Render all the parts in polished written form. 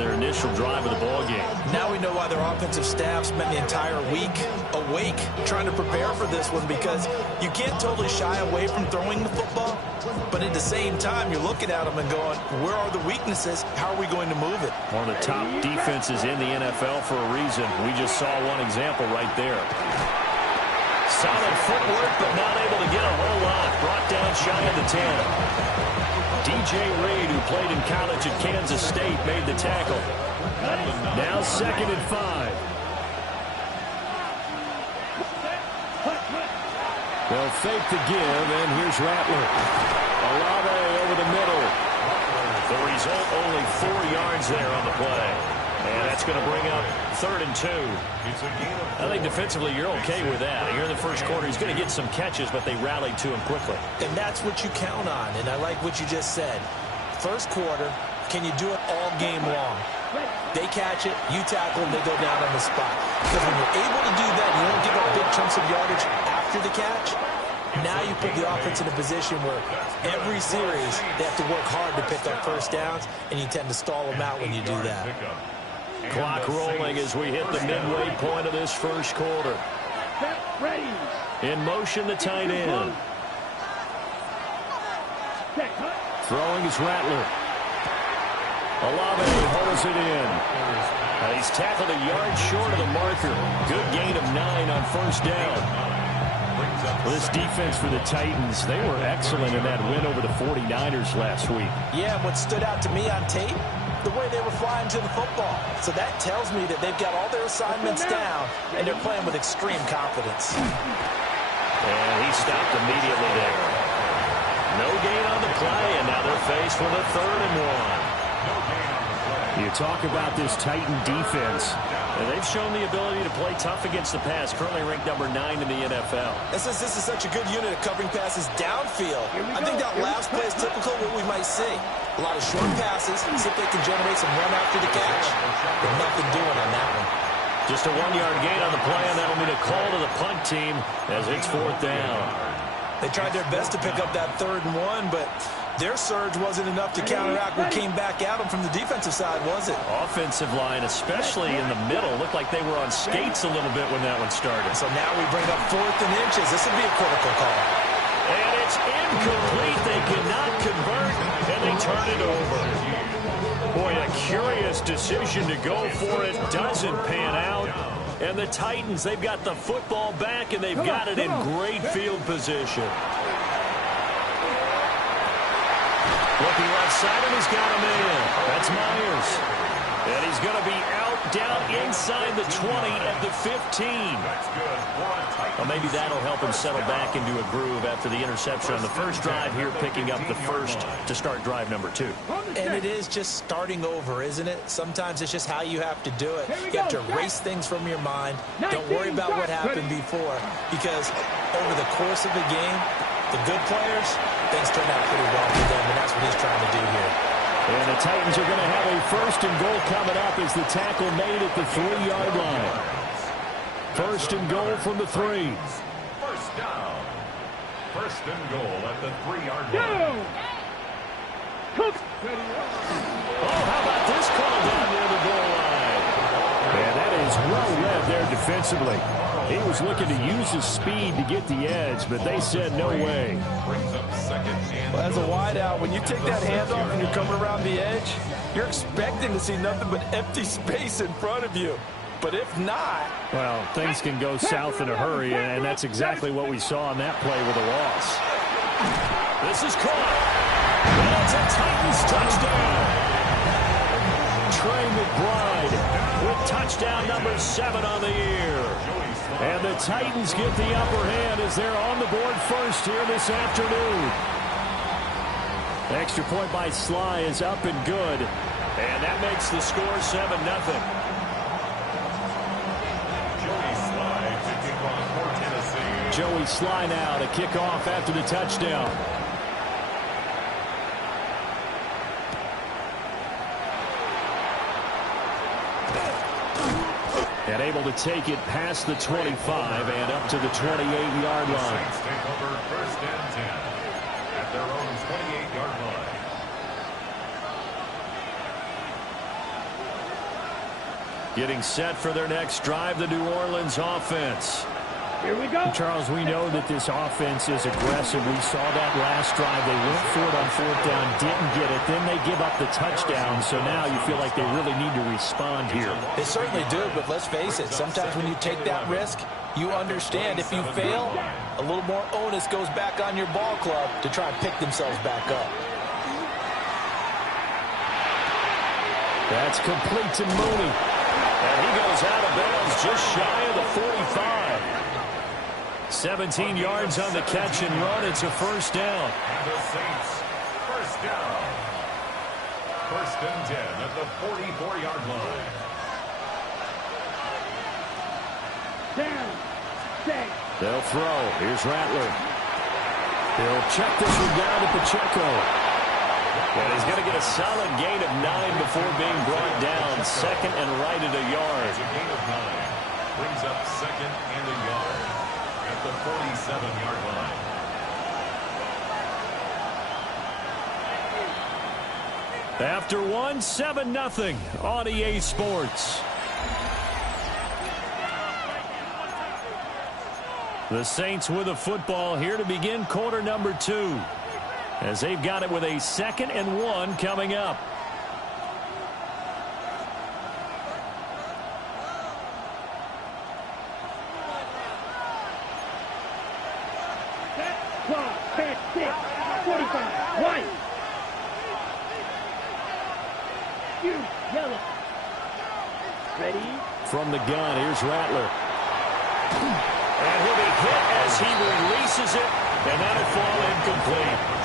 their initial drive of the ballgame. Now we know why their offensive staff spent the entire week awake trying to prepare for this one, because you can't totally shy away from throwing the football, but at the same time you're looking at them and going, where are the weaknesses? How are we going to move it? One of the top defenses in the NFL for a reason. We just saw one example right there. Solid footwork, but not able to get a whole lot. Brought down shy of the 10. DJ Reed, who played in college at Kansas State, made the tackle. Now 2nd and 5. They'll fake the give, and here's Rattler. Olave over the middle. The result, only 4 yards there on the play. And that's going to bring up 3rd and 2. I think defensively you're okay with that. Here in the first quarter, he's going to get some catches, but they rallied to him quickly. And that's what you count on, and I like what you just said. First quarter, can you do it all game long? They catch it, you tackle, and they go down on the spot. Because when you're able to do that, you don't give up big chunks of yardage after the catch. Now you put the offense in a position where every series they have to work hard to pick up first downs, and you tend to stall them out when you do that. Clock rolling as we hit the midway point of this first quarter. In motion, the tight end. Throwing is Rattler. Olave holds it in. He's tackled a yard short of the marker. Good gain of 9 on first down. Well, this defense for the Titans, they were excellent in that win over the 49ers last week. Yeah, what stood out to me on tape, the way they were flying to the football. So that tells me that they've got all their assignments down, and they're playing with extreme confidence. And he stopped immediately there. No gain on the play, and now they're faced with a 3rd and 1. You talk about this Titan defense. And they've shown the ability to play tough against the pass, currently ranked number 9 in the NFL. This is such a good unit of covering passes downfield. I think that last play is typical of what we might see. A lot of short passes, see if they can generate some run after the catch. But nothing doing on that one. Just a 1-yard gain on the play, and that'll mean a call to the punt team as it's 4th down. They tried their best to pick up that 3rd and 1, but their surge wasn't enough to counteract what came back at them from the defensive side, was it? Offensive line, especially in the middle, looked like they were on skates a little bit when that one started. So now we bring up 4th and inches. This would be a critical call. And it's incomplete. They cannot convert, and they turn it over. Boy, a curious decision to go for it. Doesn't pan out. And the Titans, they've got the football back, and they've got it in great field position. Looking right side, and he's got him in. That's Myers. And he's going to be out, down inside the 20 at the 15. Well, maybe that'll help him settle back into a groove after the interception on the first drive here, picking up the first to start drive number 2. And it is just starting over, isn't it? Sometimes it's just how you have to do it. You have to erase things from your mind. Don't worry about what happened before, because over the course of the game, the good players, things turn out pretty well for them, and that's what he's trying to do here. And the Titans are going to have a 1st and goal coming up as the tackle made at the 3-yard line. 1st and goal from the 3. First down. 1st and goal at the 3-yard line. Oh, how about this call down near the goal line? And that is well read there defensively. He was looking to use his speed to get the edge, but they said no way. Well, as a wideout, when you take that handoff and you're coming around the edge, you're expecting to see nothing but empty space in front of you. But if not... Well, things can go south in a hurry, and that's exactly what we saw on that play with a loss. This is caught. And it's a Titans touchdown. Trey McBride with touchdown number 7 on the year. And the Titans get the upper hand as they're on the board first here this afternoon. Extra point by Sly is up and good. And that makes the score 7-0. Joey Sly now to kick off after the touchdown. And able to take it past the 25 and up to the 28-yard line. Saints take over 1st and 10 at their own 28-yard line. Getting set for their next drive, the New Orleans offense. Here we go. Charles, we know that this offense is aggressive. We saw that last drive. They went for it on fourth down, didn't get it. Then they give up the touchdown. So now you feel like they really need to respond here. They certainly do, but let's face it. Sometimes when you take that risk, you understand if you fail, a little more onus goes back on your ball club to try and pick themselves back up. That's complete to Mooney. And he goes out of bounds just shy of the 45. 17 yards on the catch and run. It's a first down. And the Saints, first down. First and 10 at the 44-yard line. Down. Stay. They'll throw. Here's Rattler. He'll check this one down to Pacheco. And he's going to get a solid gain of 9 before being brought down. Second and right at a yard. It's a gain of 9. Brings up second and a yard at the 47-yard line. After one, 7-0 on EA Sports. The Saints with the football here to begin quarter number 2. As they've got it with a 2nd and 1 coming up. Set. Clock. 10, 6, 45. White. You. Yellow. Ready. From the gun, here's Rattler. And he'll be hit as he releases it, and that'll fall incomplete.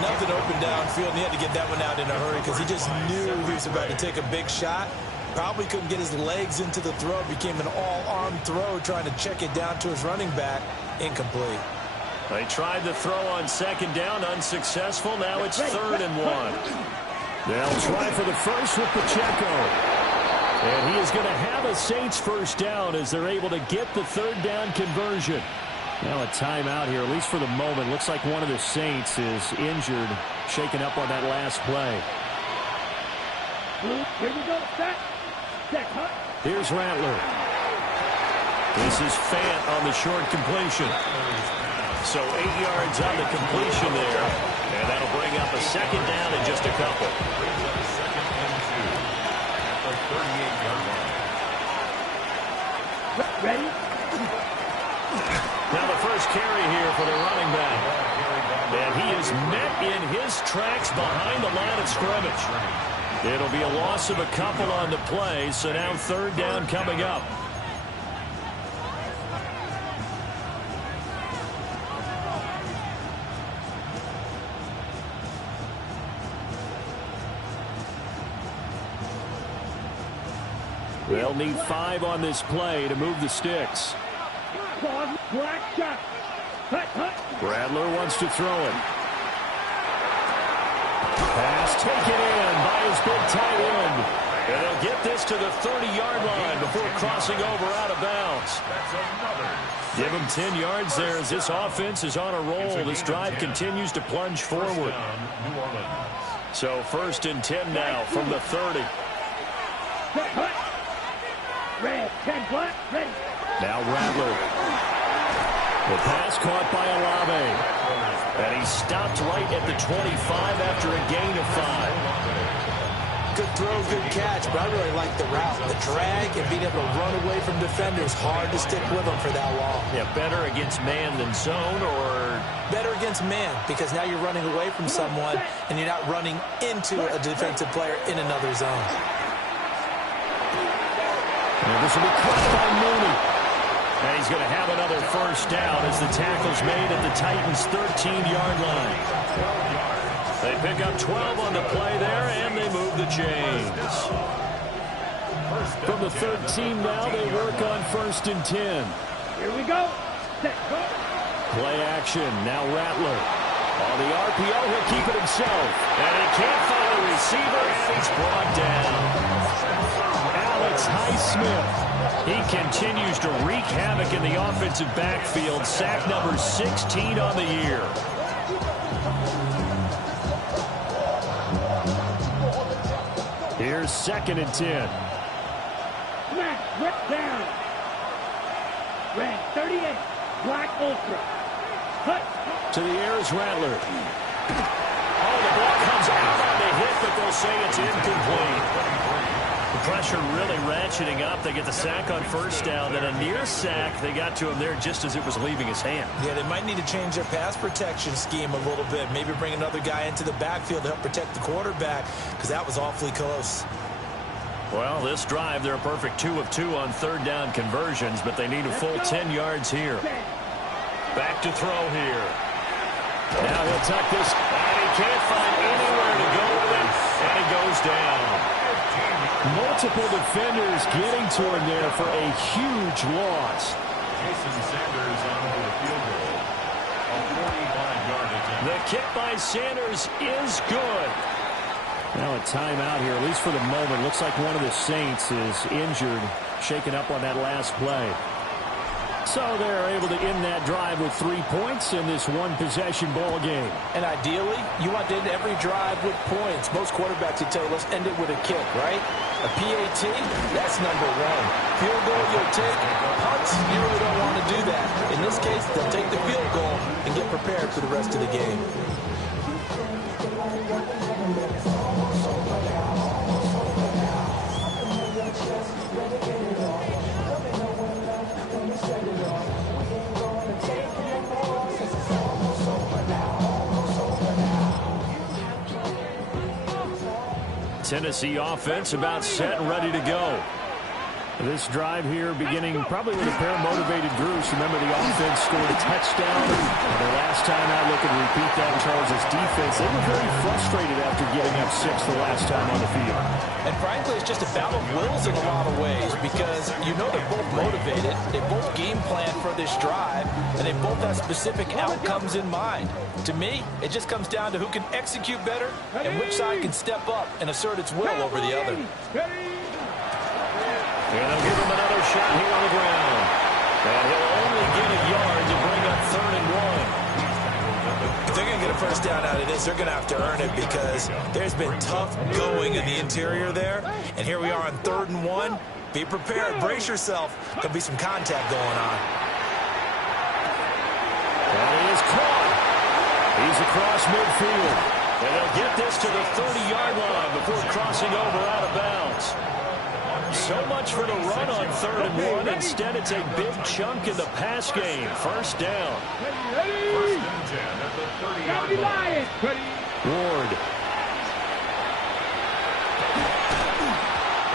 Nothing open downfield, and he had to get that one out in a hurry because he just knew he was about to take a big shot. Probably couldn't get his legs into the throw. Became an all-arm throw, trying to check it down to his running back. Incomplete. They tried the throw on second down, unsuccessful. Now it's 3rd and 1. They'll try for the first with Pacheco. And he is going to have a Saints first down as they're able to get the 3rd down conversion. Now a timeout here, at least for the moment. Looks like one of the Saints is injured, shaken up on that last play. Here we go. Set. Set. Hut. Here's Rattler. This is Fant on the short completion. So 8 yards on the completion there. And that'll bring up a second down in just a couple. Brings up second and 2 at the 38-yard line. Ready. Now the first carry here for the running back. And he is met in his tracks behind the line of scrimmage. It'll be a loss of a couple on the play, so now 3rd down coming up. They'll need 5 on this play to move the sticks. Black shot. Hut. Hut. Rattler wants to throw it. Pass taken in by his big tight end. And they'll get this to the 30-yard line before crossing over out of bounds. That's another. Give him 10 yards there as this offense is on a roll. This drive continues to plunge forward. New Orleans. So 1st and 10 now from the 30. Set. Hut. Red. 10 black. Ready. Now Rattler. The pass caught by Olave. And he stopped right at the 25 after a gain of 5. Good throw, good catch, but I really like the route. The drag and being able to run away from defenders, hard to stick with them for that long. Yeah, better against man than zone, or Better against man, because now you're running away from someone and you're not running into a defensive player in another zone. and this will be caught by Mooney. And he's going to have another first down as the tackle's made at the Titans' 13-yard line. They pick up 12 on the play there, and they move the chains. From the 13 now, they work on 1st and 10. Here we go. Set. Go. Play action. Now Rattler. On the RPO, he'll keep it himself. And he can't find a receiver, and he's brought down. Alex Highsmith. He continues to wreak havoc in the offensive backfield. Sack number 16 on the year. Here's 2nd and 10. Smash. Rip down. Red 38. Black Ultra. Cut. To the air is Rattler. Oh, the ball comes out on the hit, but they'll say it's incomplete. The pressure really ratcheting up. They get the sack on first down, then a near sack. They got to him there just as it was leaving his hand. Yeah, they might need to change their pass protection scheme a little bit. Maybe bring another guy into the backfield to help protect the quarterback, because that was awfully close. Well, this drive, they're a perfect 2 of 2 on third down conversions, but they need a full 10 yards here. Back to throw here. Now he'll tuck this, and he can't find anywhere to go with it, and he goes down. Multiple defenders getting to him there for a huge loss. Jason Sanders on for the field goal. A 45-yard attempt. The kick by Sanders is good. Now a timeout here, at least for the moment. Looks like one of the Saints is injured, shaken up on that last play. So they're able to end that drive with 3 points in this one-possession ball game. And ideally, you want to end every drive with points. Most quarterbacks would tell you, let's end it with a kick, right? A PAT, that's number one. Field goal you'll take. Punts, you really don't want to do that. In this case, they'll take the field goal and get prepared for the rest of the game. Tennessee offense about set and ready to go. This drive here beginning probably with a pair of motivated groups. Remember, the offense scored a touchdown. The last time I look and repeat that, Charles' defense, they were very frustrated after giving up 6 the last time on the field. And frankly, it's just a battle of wills in a lot of ways, because you know they're both motivated, they both game plan for this drive, and they both have specific outcomes in mind. To me, it just comes down to who can execute better and which side can step up and assert its will over the other. And they'll give him another shot here on the ground. And he'll only get a yard to bring up 3rd and 1. If they're going to get a first down out of this, they're going to have to earn it, because there's been tough going in the interior there. And here we are on 3rd and 1. Be prepared. Brace yourself. There'll be some contact going on. And he is caught. He's across midfield. And they'll get this to the 30-yard line before crossing over out of bounds. So much for the run on 3rd and 1. Instead, it's a big chunk in the pass game. First down. First and 10 at the 30-yard line. Ward.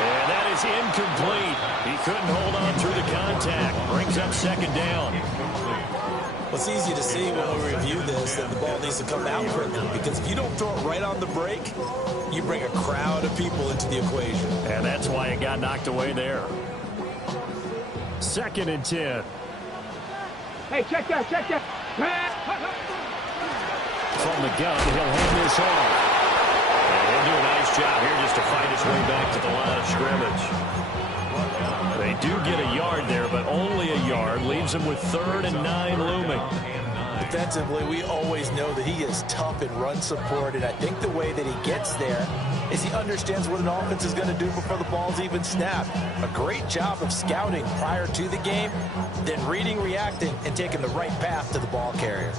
And that is incomplete. He couldn't hold on through the contact. Brings up 2nd down. Well, it's easy to see when we review this that the ball needs to come out quickly, because if you don't throw it right on the break, you bring a crowd of people into the equation. And that's why it got knocked away there. 2nd and 10. Hey, check that, check that. From the gun, he'll hand this off. And he'll do a nice job here just to fight his way back to the line of scrimmage. They do get a yard there, but only a yard. Leaves him with 3rd and 9 looming. Defensively, we always know that he is tough in run support, and I think the way that he gets there is he understands what an offense is going to do before the ball's even snapped. A great job of scouting prior to the game, then reading, reacting, and taking the right path to the ball carrier.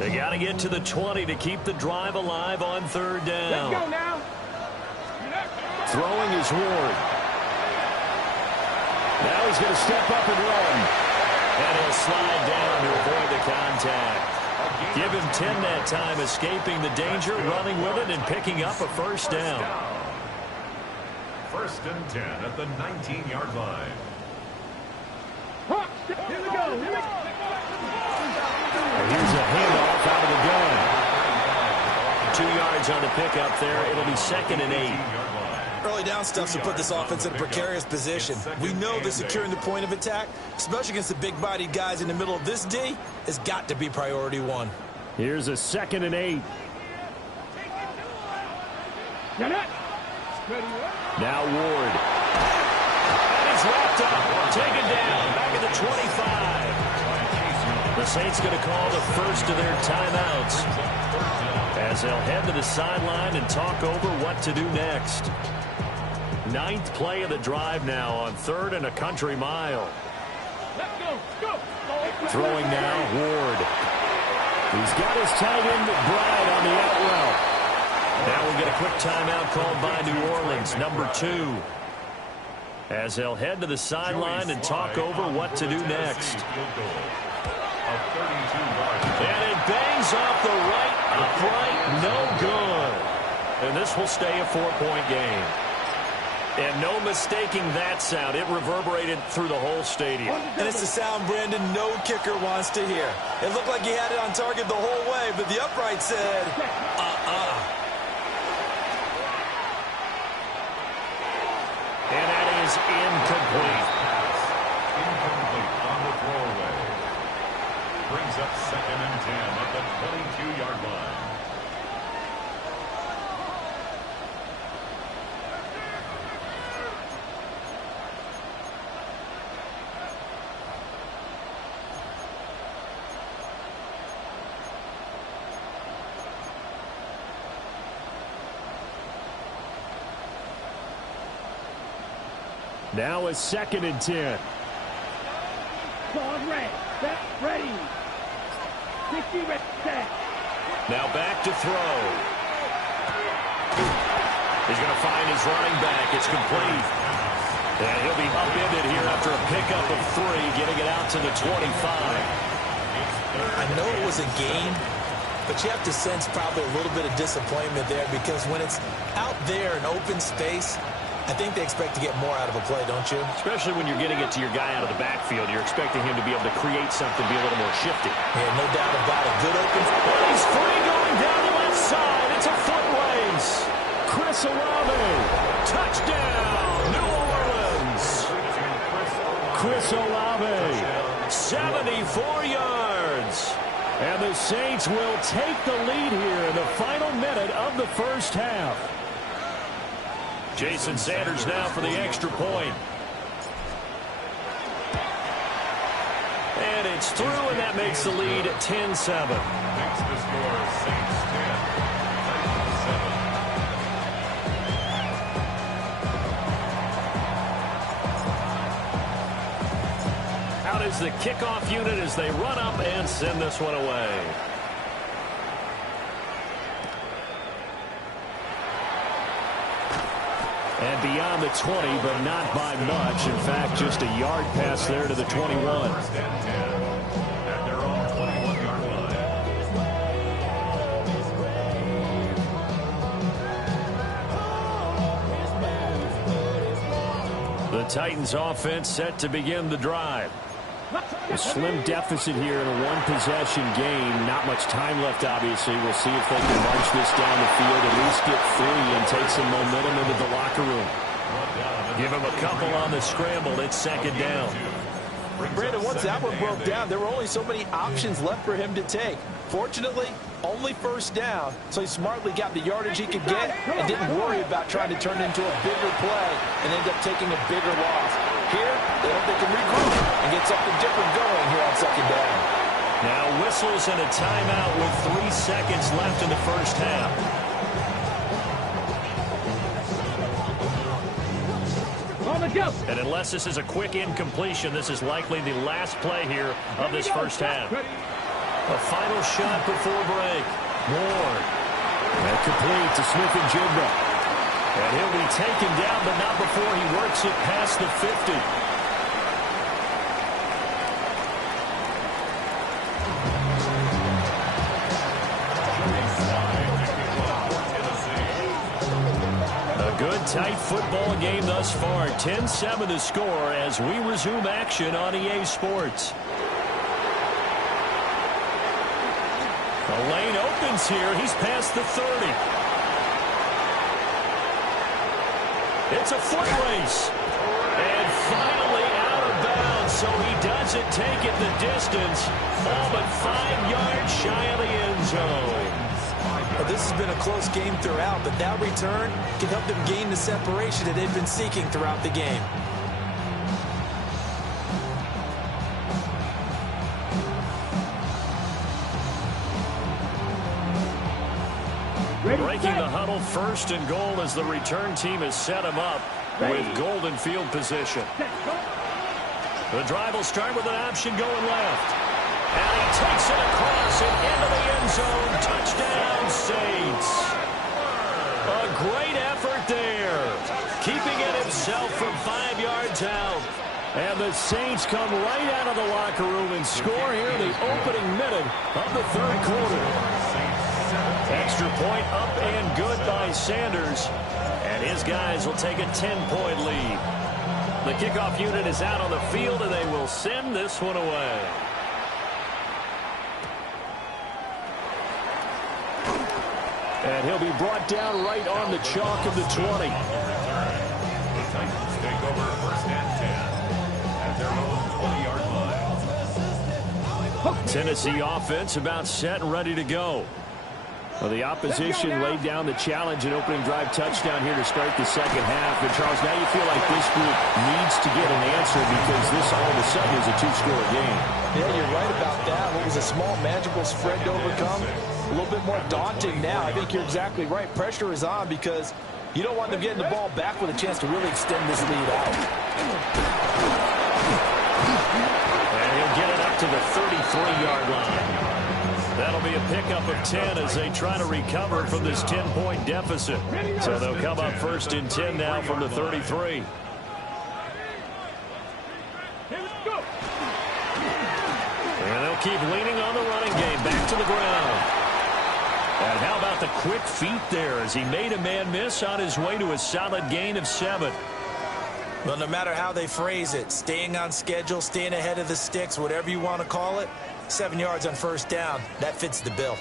They got to get to the 20 to keep the drive alive on 3rd down. Let's go now. Throwing is Ward. Now he's going to step up and run. And he'll slide down to avoid the contact. Give him 10 that time, escaping the danger, running with it, and picking up a first down. First and 10 at the 19-yard line. Here we go. And here's a handoff out of the gun. 2 yards on the pickup there. It'll be 2nd and 8. Early down stuff to put this offense in a precarious position. We know that securing the point of attack, especially against the big-bodied guys in the middle of this D, has got to be priority 1. Here's a 2nd and 8. Now Ward. And he's wrapped up. Taken down. Back at the 25. The Saints going to call the first of their timeouts. as they'll head to the sideline and talk over what to do next. Ninth play of the drive now on 3rd and a country mile. Let's go. Go. Throwing now, Ward. He's got his tight end, Bride, on the out route. Now we'll get a quick timeout called by New Orleans, number 2. As they'll head to the sideline and talk over what to do next. And it bangs off the right upright, no good. And this will stay a 4-point game. And no mistaking that sound. It reverberated through the whole stadium. And it's the sound, Brandon, no kicker wants to hear. It looked like he had it on target the whole way, but the upright said, And that is incomplete. Incomplete on the throwaway. Brings up 2nd and 10 at the 22-yard line. Now a 2nd and 10. Ball red. Set. Ready. 60 red. Set. Now back to throw. He's going to find his running back. It's complete. And he'll be upended here after a pickup of 3, getting it out to the 25. I know it was a gain, but you have to sense probably a little bit of disappointment there because when it's out there in open space, I think they expect to get more out of a play, don't you? Especially when you're getting it to your guy out of the backfield. You're expecting him to be able to create something, be a little more shifty. Yeah, no doubt about it. Good open. And he's free going down the left side. It's a foot race. Chris Olave. Touchdown, New Orleans. Chris Olave. 74 yards. And the Saints will take the lead here in the final minute of the first half. Jason Sanders now for the extra point. And it's through, and that makes the lead 10-7. Makes the score Saints 10, Titans 7. Out is the kickoff unit as they run up and send this one away. And beyond the 20, but not by much. In fact, just a yard pass there to the 21. 1st and 10 at their own 21-yard line. The Titans offense set to begin the drive. A slim deficit here in a one-possession game. Not much time left, obviously. We'll see if they can march this down the field, at least get 3 and take some momentum into the locker room. Give him a couple on the scramble. It's 2nd down. Brandon, once that one broke down, there were only so many options left for him to take. Fortunately, only 1st down, so he smartly got the yardage he could get and didn't worry about trying to turn it into a bigger play and end up taking a bigger loss. Here, they hope they can regroup and get something different going here on 2nd down. Now whistles and a timeout with 3 seconds left in the first half. On the go. And unless this is a quick incompletion, this is likely the last play here of this first half. A final shot before break. Ward. And complete to Smith-Njigba. And he'll be taken down, but not before he works it past the 50. A good, tight football game thus far. 10-7 to score as we resume action on EA Sports. The lane opens here. He's past the 30. It's a foot race. And finally out of bounds, so he doesn't take it the distance. All but 5 yards shy of the end zone. Well, this has been a close game throughout, but that return can help them gain the separation that they've been seeking throughout the game. huddle, first and goal as the return team has set him up with golden field position. The drive will start with an option going left. And he takes it across and into the end zone. Touchdown, Saints. A great effort there. Keeping it himself from 5 yards out. And the Saints come right out of the locker room and score here in the opening minute of the third quarter. Extra point up and good by Sanders. And his guys will take a 10-point lead. The kickoff unit is out on the field, and they will send this one away. And he'll be brought down right on the chalk of the 20. The Titans take over first and 10 at their own 20-yard line. Tennessee offense about set and ready to go. Well, the opposition laid down the challenge and opening drive touchdown here to start the second half. And, Charles, now you feel like this group needs to get an answer because this all of a sudden is a two-score game. Yeah, you're right about that. What was a small, manageable spread to overcome? A little bit more daunting now. I think you're exactly right. Pressure is on because you don't want them getting the ball back with a chance to really extend this lead out. And he'll get it up to the 33-yard line. That'll be a pickup of 10 as they try to recover from this 10-point deficit. So they'll come up first and 10 now from the 33. And they'll keep leaning on the running game. Back to the ground. And how about the quick feet there as he made a man miss on his way to a solid gain of 7. Well, no matter how they phrase it, staying on schedule, staying ahead of the sticks, whatever you want to call it, 7 yards on first down, that fits the bill.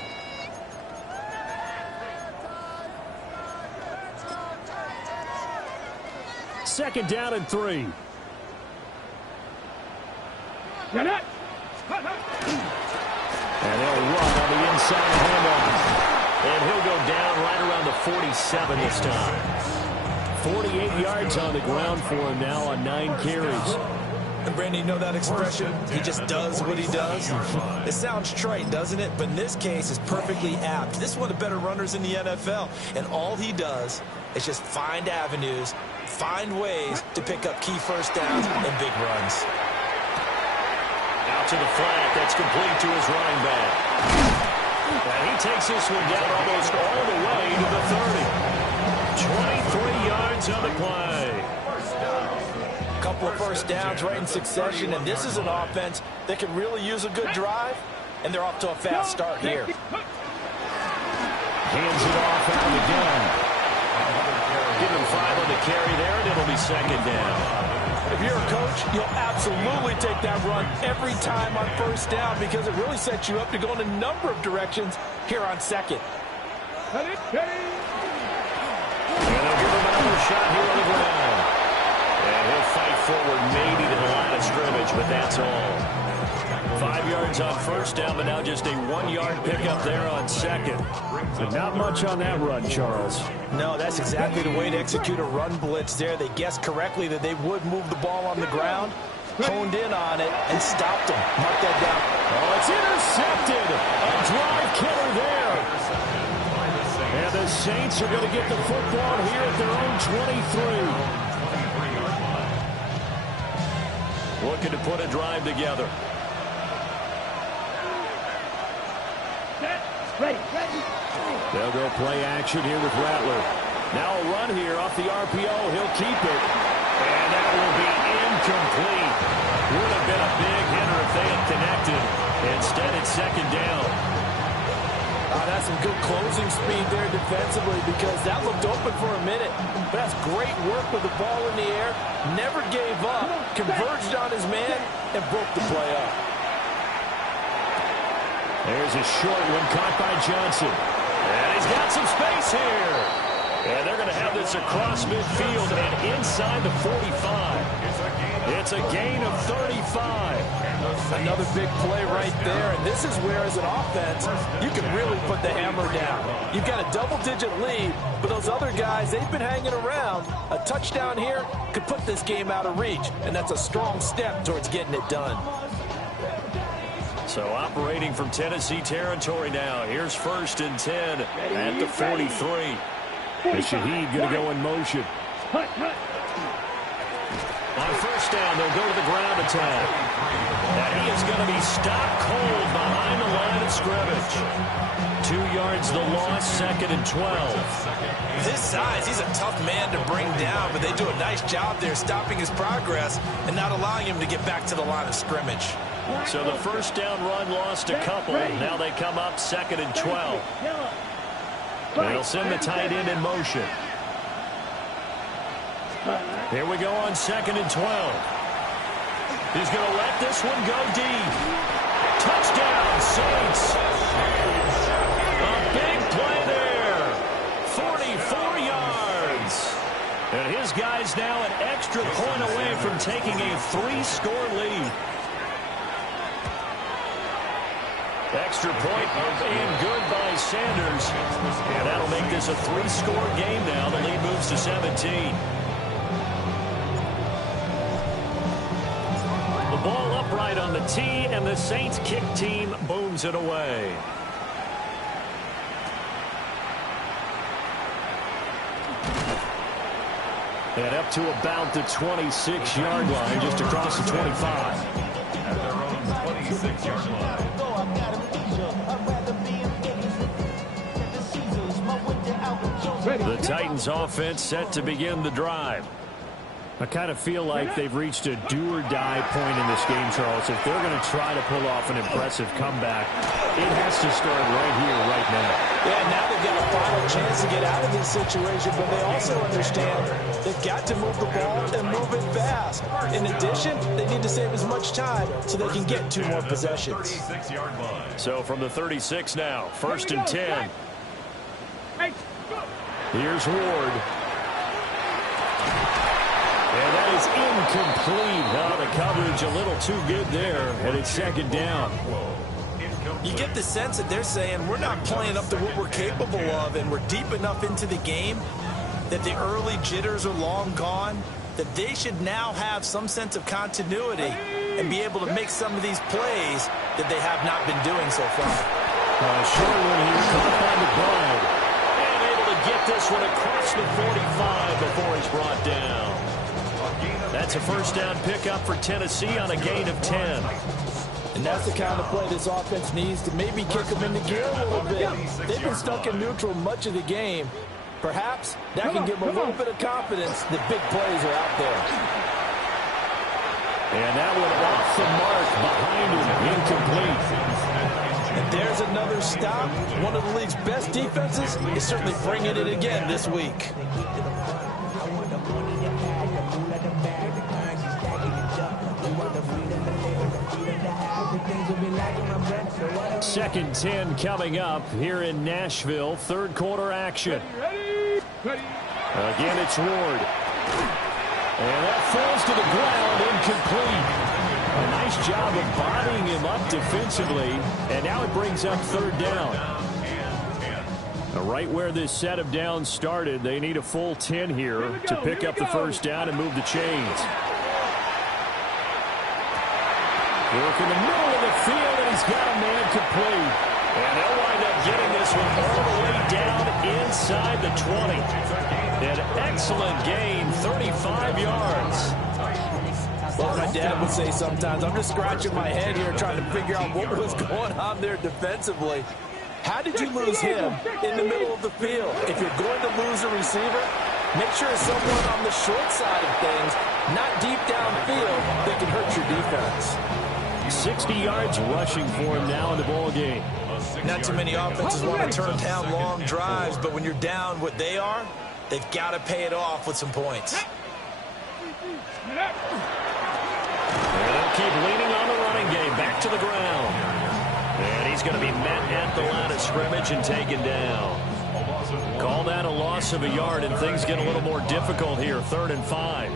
Second down and 3. Get it. And they'll run on the inside handoff. And he'll go down right around the 47 this time. 48 yards on the ground for him now on 9 carries. And Brandon, you know that expression? He just does what he does. It sounds trite, doesn't it? But in this case, it's perfectly apt. This is one of the better runners in the NFL. And all he does is just find avenues, find ways to pick up key first downs and big runs. Out to the flat. That's complete to his running back. And he takes this one down almost all the way to the 30. 23 yards on the play. Couple of first downs right in succession, and this is an offense that can really use a good drive, and they're off to a fast start here. Hands it off out of the gun. Give him 5 on the carry there, and it'll be second down. If you're a coach, you'll absolutely take that run every time on first down because it really sets you up to go in a number of directions here on second. And they'll give him another shot here on the ground. And he'll fight forward maybe to the line of scrimmage, but that's all. 5 yards on first down, but now just a 1-yard pickup there on second. But not much on that run, Charles. No, that's exactly the way to execute a run blitz there. They guessed correctly that they would move the ball on the ground, honed in on it, and stopped them. Mark that down. Oh, it's intercepted. A drive killer there. And the Saints are going to get the football here at their own 23. Looking to put a drive together. They'll go play action here with Rattler. Now a run here off the RPO. He'll keep it. And that will be incomplete. Would have been a big hitter if they had connected. Instead, it's second down. That's some good closing speed there defensively because that looked open for a minute. But that's great work with the ball in the air. Never gave up. Converged on his man and broke the play up. There's a short one caught by Johnson. And he's got some space here. And they're going to have this across midfield and inside the 45. It's a gain of 35. Another big play right there. And this is where, as an offense, you can really put the hammer down. You've got a double-digit lead, but those other guys, they've been hanging around. A touchdown here could put this game out of reach, and that's a strong step towards getting it done. So operating from Tennessee territory now. Here's first and 10 at the 43. And Shaheed going to go in motion. Hut, hut. On first down, they'll go to the ground attack. And he is going to be stopped cold behind the line of scrimmage. 2 yards the loss, 2nd and 12. His size, he's a tough man to bring down, but they do a nice job there stopping his progress and not allowing him to get back to the line of scrimmage. So the first down run lost a couple. Now they come up 2nd and 12. And they'll send the tight end in motion. Here we go on 2nd and 12. He's going to let this one go deep. Touchdown, Saints. A big play there. 44 yards. And his guy's now an extra point away from taking a 3-score lead. Extra point and good by Sanders. And that'll make this a 3-score game now. The lead moves to 17. The ball upright on the tee, and the Saints kick team booms it away. And up to about the 26-yard line, just across the 25. At their own 26-yard line. The Titans offense set to begin the drive. I kind of feel like they've reached a do-or-die point in this game, Charles. If they're going to try to pull off an impressive comeback, it has to start right here, right now. Yeah, now they've got a final chance to get out of this situation, but they also understand they've got to move the ball and move it fast. In addition, they need to save as much time so they can get 2 more possessions. 36-yard line. So from the 36 now, 1st and 10. Here's Ward. And that is incomplete. Now the coverage a little too good there, and it's 2nd down. You get the sense that they're saying we're not playing up to what we're capable of, and we're deep enough into the game that the early jitters are long gone, that they should now have some sense of continuity and be able to make some of these plays that they have not been doing so far. Sherwood here caught by McBride. And able to get this one across the 45 before he's brought down. That's a first down pickup for Tennessee on a gain of 10. And that's the kind of play this offense needs to maybe kick them into gear a little bit. They've been stuck in neutral much of the game. Perhaps that can give them a little bit of confidence that big plays are out there. And that one off the mark behind him, incomplete. And there's another stop. One of the league's best defenses is certainly bringing it again this week. Second 10 coming up here in Nashville. 3rd quarter action. Again, it's Ward. And that falls to the ground, incomplete. A nice job of bodying him up defensively. And now it brings up 3rd down. Right where this set of downs started, they need a full 10 here to pick up the first down and move the chains. Work in the middle of the field, and he's got a man complete. And they'll wind up getting this one all the way down inside the 20. An excellent gain, 35 yards. Well, my dad would say sometimes, I'm just scratching my head here trying to figure out what was going on there defensively. How did you lose him in the middle of the field? If you're going to lose a receiver, make sure it's someone on the short side of things, not deep downfield, that can hurt your defense. 60 yards rushing for him now in the ball game. Not too many offenses want to turn down long drives, but when you're down what they are, they've got to pay it off with some points. And they'll keep leaning on the running game. Back to the ground. And he's going to be met at the line of scrimmage and taken down. Call that a loss of a yard, and things get a little more difficult here. 3rd and 5.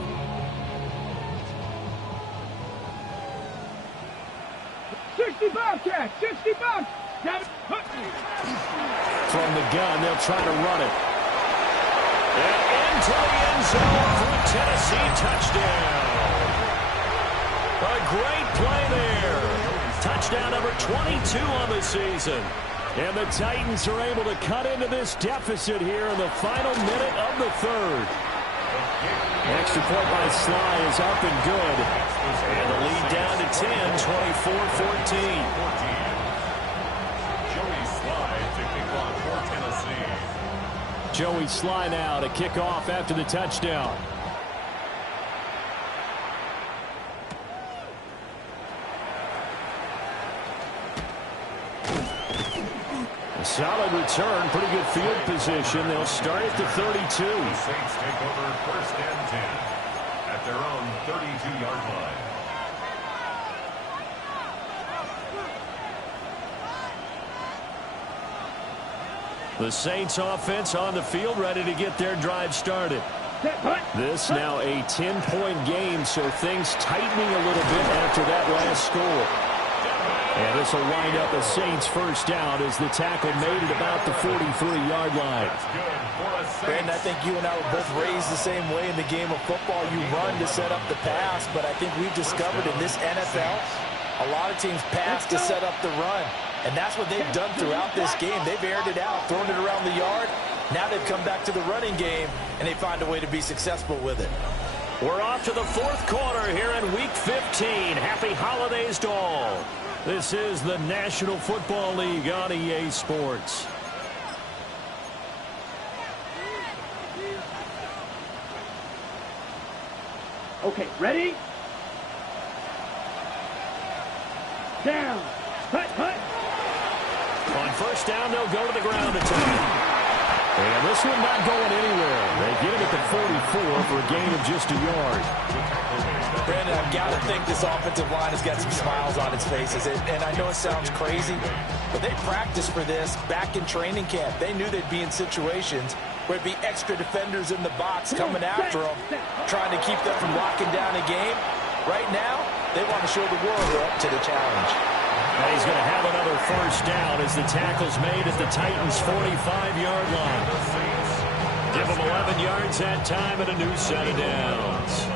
Bobcat, 65. From the gun, they'll try to run it. And into the end zone for a Tennessee touchdown. A great play there. Touchdown number 22 on the season. And the Titans are able to cut into this deficit here in the final minute of the third. Extra point by Sly is up and good. And the lead down to 10, 24-14. Joey Sly to kick off for Tennessee. Joey Sly now to kick off after the touchdown. A solid return, pretty good field position. They'll start at the 32. The Saints take over first and 10 at their own 32-yard line. The Saints offense on the field, ready to get their drive started. This now a 10-point game, so things tightening a little bit after that last score. And this will wind up a Saints first down as the tackle made it about the 43-yard line. Brandon, I think you and I were both raised the same way in the game of football. You run to set up the pass, but I think we've discovered in this NFL, a lot of teams pass to set up the run. And that's what they've done throughout this game. They've aired it out, thrown it around the yard. Now they've come back to the running game, and they find a way to be successful with it. We're off to the fourth quarter here in Week 15. Happy holidays to all. This is the National Football League on EA Sports. Okay, ready? Down. Hut. On first down, they'll go to the ground attack. And this one not going anywhere. They get it at the 44 for a gain of just a yard. Brandon, I've got to think this offensive line has got some smiles on its faces. And I know it sounds crazy, but they practiced for this back in training camp. They knew they'd be in situations where it'd be extra defenders in the box coming after them, trying to keep them from locking down a game. Right now, they want to show the world they're up to the challenge. And he's going to have another first down as the tackle's made at the Titans' 45-yard line. Give them 11 yards that time and a new set of downs.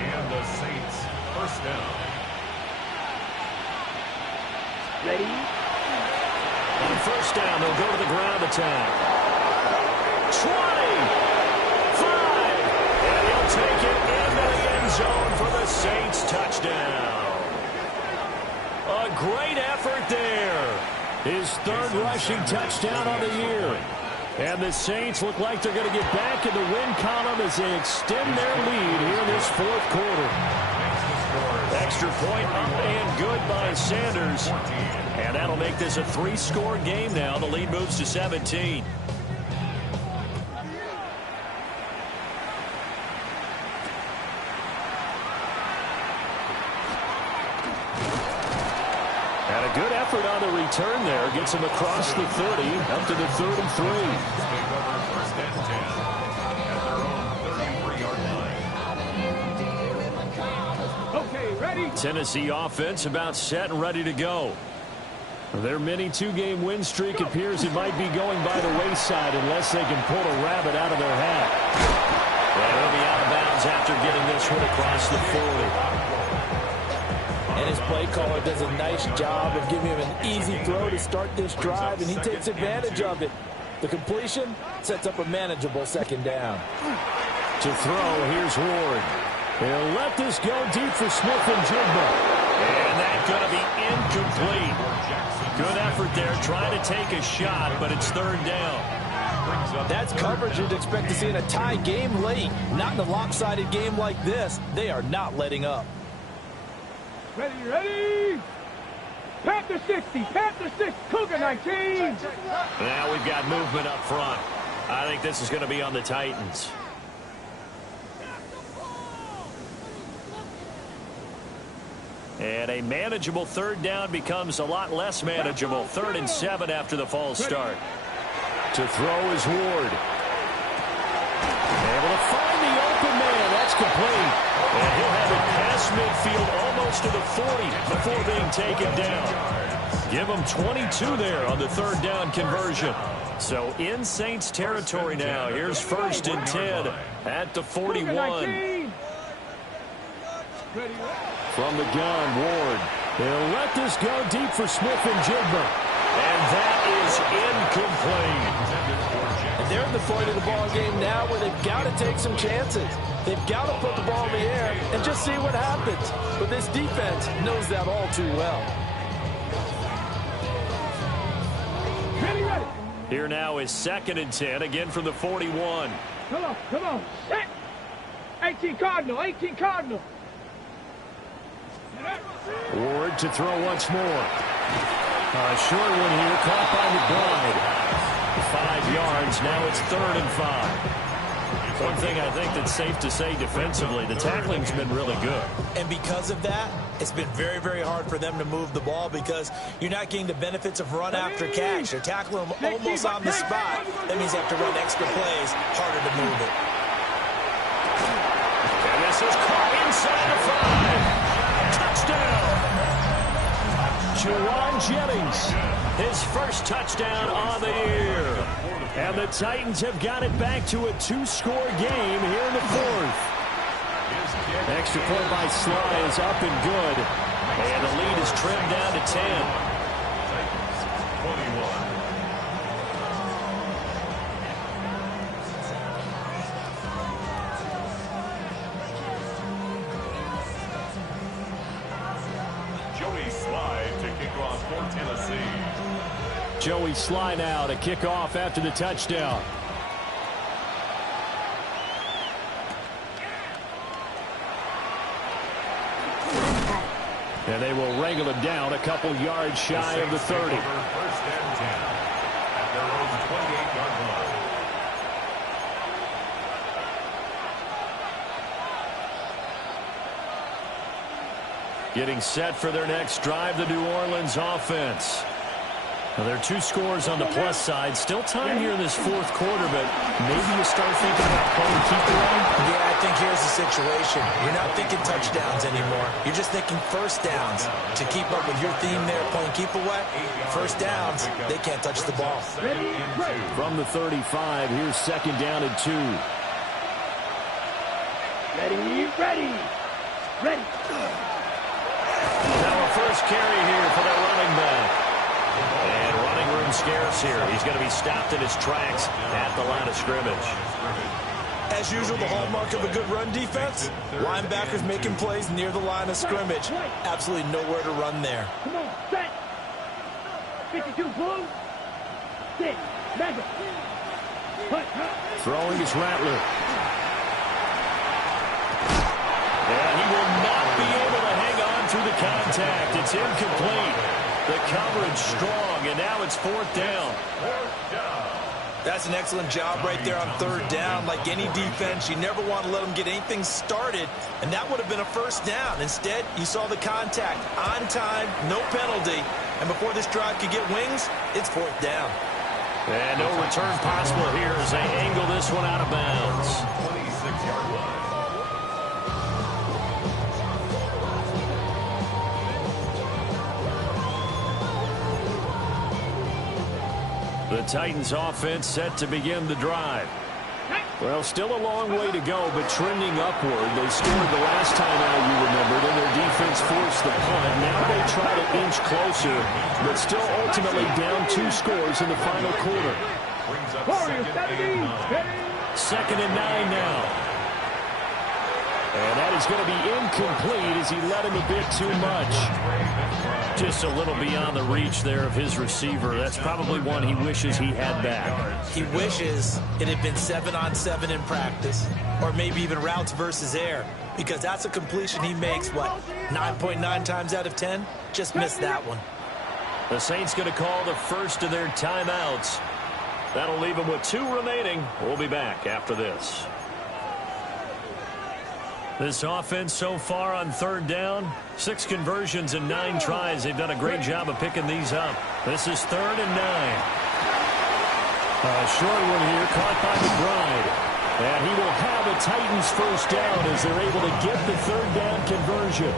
And the Saints first down. Ready? On first down, they'll go to the ground attack. 20, 5, and he'll take it into the end zone for the Saints touchdown. A great effort there. His third rushing touchdown on the year. And the Saints look like they're going to get back in the win column as they extend their lead here in this fourth quarter. Extra point up and good by Sanders. And that'll make this a 3-score game now. The lead moves to 17. And a good effort on the return there. Gets him across the 30, up to the 33. First and 10 at their own 33-yard line. Okay, ready? Tennessee offense about set and ready to go. Their mini 2-game win streak appears it might be going by the wayside unless they can pull a rabbit out of their hat. And they'll be out of bounds after getting this one across the 40. And his play caller does a nice job of giving him an easy throw to start this drive, and he takes advantage of it. The completion sets up a manageable second down. To throw, here's Ward. They'll let this go deep for Smith and Jigba. And that's going to be incomplete. Good effort there, trying to take a shot, but it's third down. That's coverage you'd expect to see in a tie game late. Not in a lopsided game like this. They are not letting up. Ready? Panther 60, Panther 6, Cougar 19. Now we've got movement up front. I think this is going to be on the Titans. And a manageable third down becomes a lot less manageable. 3rd and 7 after the false start. To throw is Ward. Able to find the open man. That's complete. And he'll have it past midfield almost to the 40 before being taken down. Give him 22 there on the third down conversion. So in Saints territory now. Here's 1st and 10 at the 41. From the gun, Ward. They'll let this go deep for Smith and Jigba. And And that is incomplete. And they're at the point of the ball game now where they've got to take some chances. They've got to put the ball in the air and just see what happens. But this defense knows that all too well. Here now is 2nd and 10, again from the 41. Come on, set. 18 Cardinal, 18 Cardinal. Ward to throw once more. A short one here, caught by McBride. 5 yards, now it's 3rd and 5. One thing I think that's safe to say defensively, the tackling's been really good. And because of that, it's been very, very hard for them to move the ball because you're not getting the benefits of run after catch. They're tackling them almost on the spot. That means they have to run extra plays, harder to move it. And this is caught inside the 5. Touchdown! Juwan Jennings, his first touchdown on the year. And the Titans have got it back to a 2-score game here in the 4th. Extra point by Sly is up and good. And the lead is trimmed down to 10. Joey Sly to kick off for Tennessee. Joey Sly now to kick off after the touchdown. And they will wrangle him down a couple yards shy of the 30. 1st and 10 at their own 28-yard line. Getting set for their next drive, the New Orleans offense. Now, there are 2 scores on the plus side. Still time here in this 4th quarter, but maybe you start thinking about playing keep away. Yeah, I think here's the situation. You're not thinking touchdowns anymore. You're just thinking first downs. To keep up with your theme there, playing keep away, first downs, they can't touch the ball. From the 35, here's 2nd down and 2. Ready. Now a first carry here for the running back. And running room scarce here. He's going to be stopped in his tracks at the line of scrimmage. As usual, the hallmark of a good run defense, linebackers making plays near the line of scrimmage. Absolutely nowhere to run there. Come on, set. 52 full. Sit. Mega. Throwing is Rattler. And he will not be able to hang on through the contact. It's incomplete. The coverage strong, and now it's 4th down. That's an excellent job right there on 3rd down. Like any defense, you never want to let them get anything started, and that would have been a first down. Instead, you saw the contact on time, no penalty, and before this drive could get wings, it's 4th down. And no return possible here as they angle this one out of bounds. 26-yard line. The Titans offense set to begin the drive. Well, still a long way to go, but trending upward. They scored the last time out, you remembered, and their defense forced the punt. Now they try to inch closer, but still ultimately down 2 scores in the final quarter. 2nd and 9 now. And that is going to be incomplete as he led him a bit too much. Just a little beyond the reach there of his receiver. That's probably one he wishes he had back. He wishes it had been 7-on-7 in practice, or maybe even routes versus air, because that's a completion he makes, 9.9 times out of 10? Just missed that one. The Saints going to call the first of their timeouts. That'll leave them with 2 remaining. We'll be back after this. This offense so far on 3rd down, 6 conversions and 9 tries. They've done a great job of picking these up. This is 3rd and 9. A short one here, caught by McBride. And he will have a Titans first down as they're able to get the 3rd down conversion.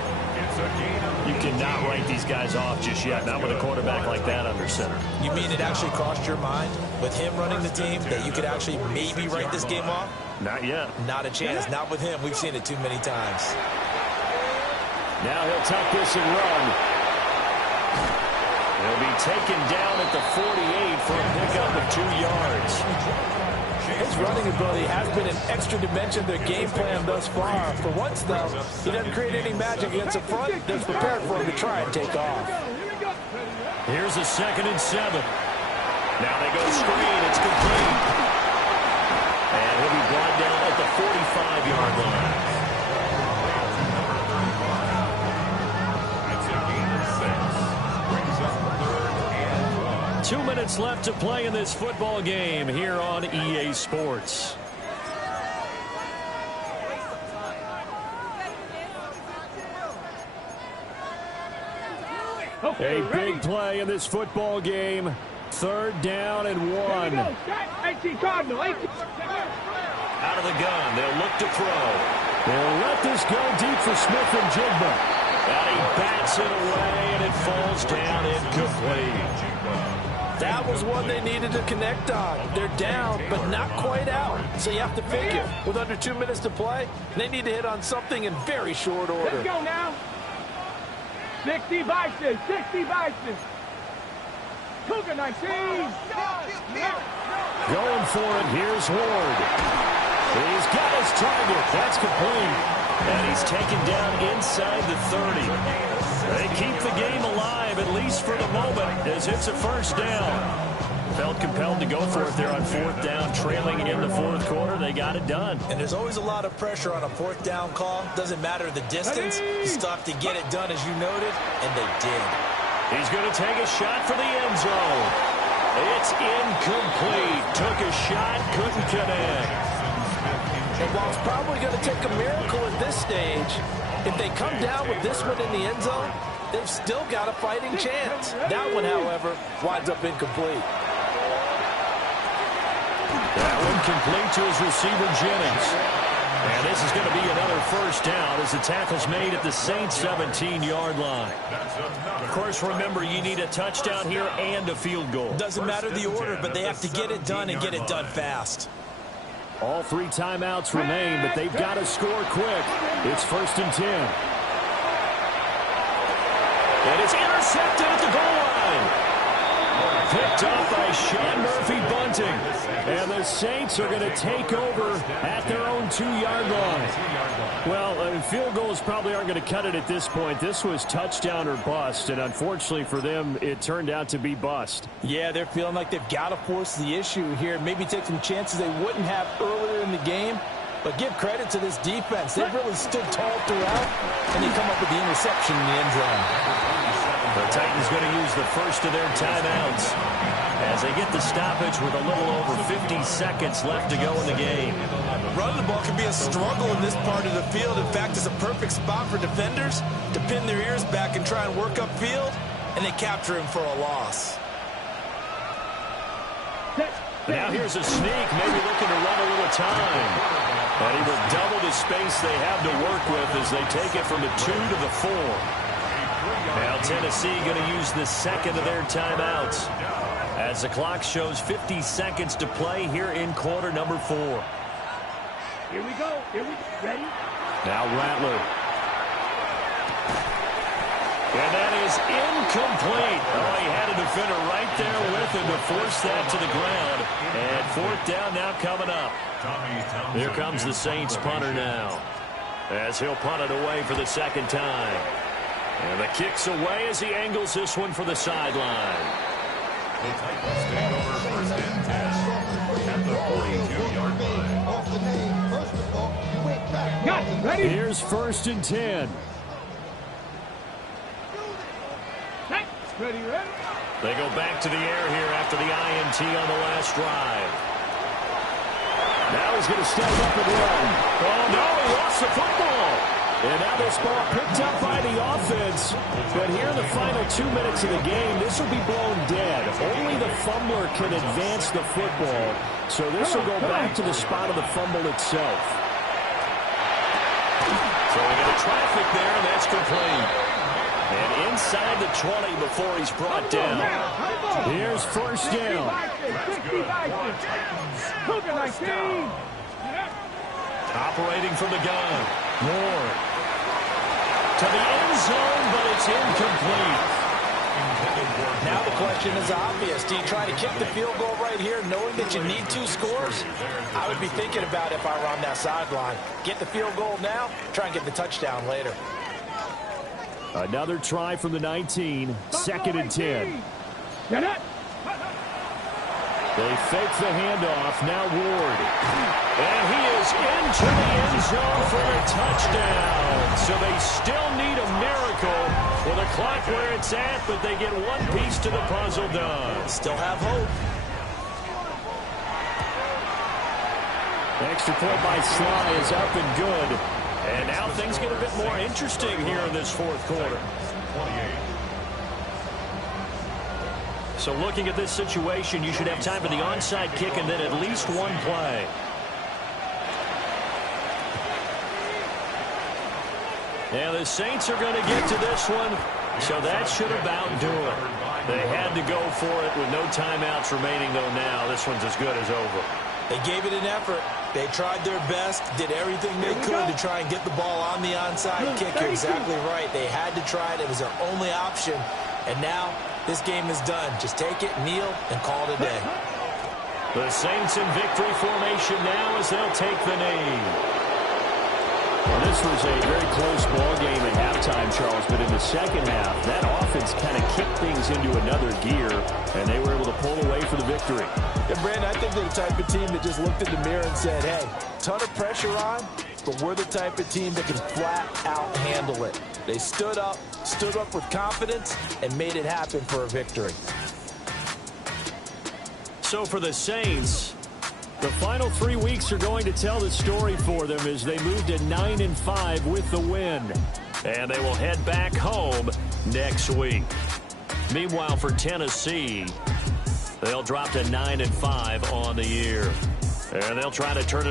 You cannot write these guys off just yet, not with a quarterback like that under center. You mean it actually crossed your mind, with him running the team, that you could actually maybe write this game off? Not yet. Not a chance. Not with him. We've seen it too many times. Now he'll tuck this and run. He'll be taken down at the 48 for a pickup of 2 yards. His running ability has been an extra dimension of their game plan thus far. For once, though, he doesn't create any magic against the front that's prepared for him to try and take off. Here's a 2nd and 7. Now they go screen. It's complete. And he'll be brought down at the 45-yard line. It's a gain of 6. Brings up 3rd and 1. 2 minutes left to play in this football game here on EA Sports. Okay, A big play in this football game. 3rd down and 1. 18 Cardinal, 18. Out of the gun, they'll look to throw. They'll let this go deep for Smith and Jigba. And he bats it away, and it falls down incomplete. That was one they needed to connect on. They're down, but not quite out. So you have to figure, with under 2 minutes to play, they need to hit on something in very short order. Let's go now. 60 Bison, 60 Bison. Cougar 19. Going for it, here's Ward. He's got his target. That's complete. And he's taken down inside the 30. They keep the game alive, at least for the moment, as it's a 1st down. Felt compelled to go for it there on 4th down, trailing in the 4th quarter. They got it done. And there's always a lot of pressure on a 4th down call. Doesn't matter the distance. You still have to get it done, as you noted, and they did. He's going to take a shot for the end zone. It's incomplete. Took a shot, couldn't connect. And while it's probably going to take a miracle at this stage, if they come down with this one in the end zone, they've still got a fighting chance. That one, however, winds up incomplete. That one complete to his receiver, Jennings. And this is going to be another 1st down as the tackle's made at the Saints' 17-yard line. Of course, remember, you need a touchdown here and a field goal. Doesn't matter the order, but they have to get it done and get it done fast. All 3 timeouts remain, but they've got to score quick. It's 1st and 10. And it's intercepted at the goal line. Picked up by Sean Murphy-Bunting. And the Saints are going to take over at their own 2-yard line. Well, field goals probably aren't going to cut it at this point. This was touchdown or bust, and unfortunately for them, it turned out to be bust. Yeah, they're feeling like they've got to force the issue here. Maybe take some chances they wouldn't have earlier in the game. But give credit to this defense. They've really stood tall throughout, and they come up with the interception in the end zone. The Titans going to use the first of their timeouts as they get the stoppage with a little over 50 seconds left to go in the game. Running the ball can be a struggle in this part of the field. In fact, it's a perfect spot for defenders to pin their ears back and try and work upfield, and they capture him for a loss. Now here's a sneak, maybe looking to run a little time. And he will double the space they have to work with as they take it from the 2 to the 4. Now Tennessee going to use the 2nd of their timeouts as the clock shows 50 seconds to play here in quarter number 4. Here we go. Here we go. Ready? Now Rattler. And that is incomplete. Oh, he had a defender right there with him to force that to the ground. And 4th down now coming up. Here comes the Saints punter now, as he'll punt it away for the 2nd time. And the kick's away as he angles this one for the sideline. The Titans take over 1st and 10 at the 42-yard line. Got it. Ready? Here's 1st and 10. Ready, ready? They go back to the air here after the INT on the last drive. Now he's going to step up and run. Oh, no, he lost the football. And now this ball picked up by the offense. But here in the final 2 minutes of the game, this will be blown dead. Only the fumbler can advance the football. So this will go back to the spot of the fumble itself. So we got traffic there, and that's complete. And inside the 20 before he's brought down. Here's 1st down. 60 Bison. Cougar 19. Operating from the gun. Moore. To the end zone, but it's incomplete. Now the question is obvious. Do you try to kick the field goal right here knowing that you need 2 scores? I would be thinking about it if I were on that sideline. Get the field goal now, try and get the touchdown later. Another try from the 19, 2nd and 10. They fake the handoff. Now Ward. And he is into the end zone for a touchdown. So they still need a miracle with the clock where it's at, but they get one piece to the puzzle done. Still have hope. Extra point by Sly is up and good. And now things get a bit more interesting here in this 4th quarter. 28. So looking at this situation, you should have time for the onside kick and then at least one play. And the Saints are going to get to this one, so that should about do it. They had to go for it with no timeouts remaining, though now this one's as good as over. They gave it an effort. They tried their best, did everything they could to try and get the ball on the onside kick. You're exactly right. They had to try it. It was their only option. And now this game is done. Just take it, kneel, and call it a day. The Saints in victory formation now as they'll take the knee. Well, this was a very close ball game at halftime, Charles, but in the second half, that offense kind of kicked things into another gear, and they were able to pull away for the victory. Yeah, Brandon, I think they're the type of team that just looked in the mirror and said, hey, ton of pressure on, but we're the type of team that can flat out handle it. They stood up with confidence, and made it happen for a victory. So for the Saints, the final 3 weeks are going to tell the story for them as they move to 9-5 with the win. And they will head back home next week. Meanwhile, for Tennessee, they'll drop to 9-5 on the year. And they'll try to turn it around.